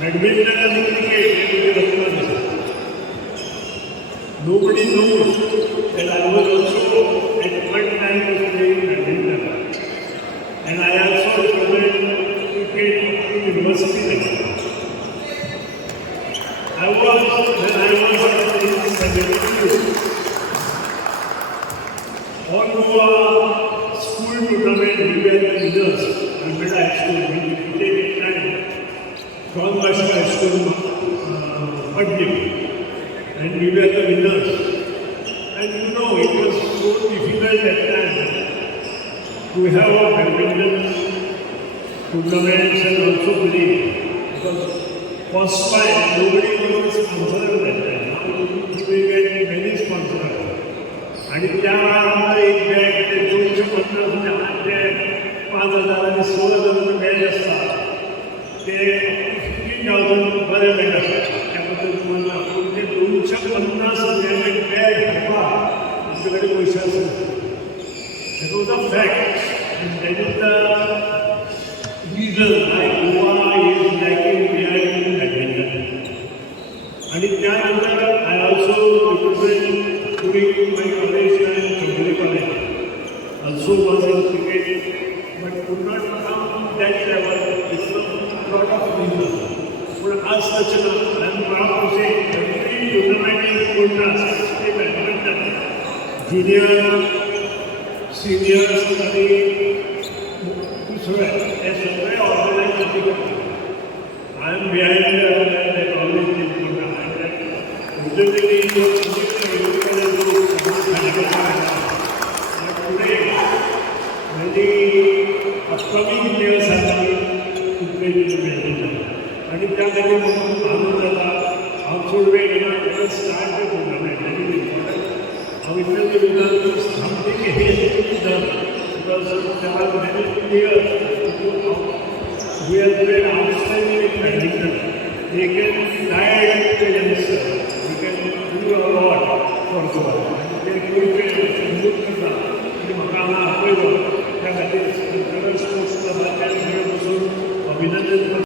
Badminton and cricket, nobody knows that I was also at one time playing badminton. And I also played cricket in university level. When I was in 72, all over school tournament, we were the winners. I met high school, we played at time. Konkani high school, Badminton. And we were the winners. And you know, it was so difficult at times to have a badminton tournaments and also play. Because first time, nobody was sponsored at that time. Now we get many sponsors. आणि त्या एक bag ते 250 म्हणजे 8 bag 5,000 आणि 16,000 bag असतात ते 15,000 बरे bag असतात त्याबद्दल तुम्हाला आपण ते 250 बॅग ठेवा आमच्याकडे पैसे असतात that was a fact and that is the reason why Goa is lacking behind badminton. आणि त्यानंतर I also represent during my college and community college. Also was in cricket, but could not come that level. It's a lot of reasons. But as such, I am proud to say every tournament in Konkani, badminton, junior, senior, study, सगळे organized together. I am behind that college in Konkani. Today, upcoming players have to play in badminton. And if that is also very important, start the tournament. That is important. How it will be done, something has to be done. Because there are many players who have played outstanding in badminton. They can guide the youngsters. They can do a lot for Goa. And they can look at that. त्या खातीर sports क्लबाच्या बसून अभिनंदन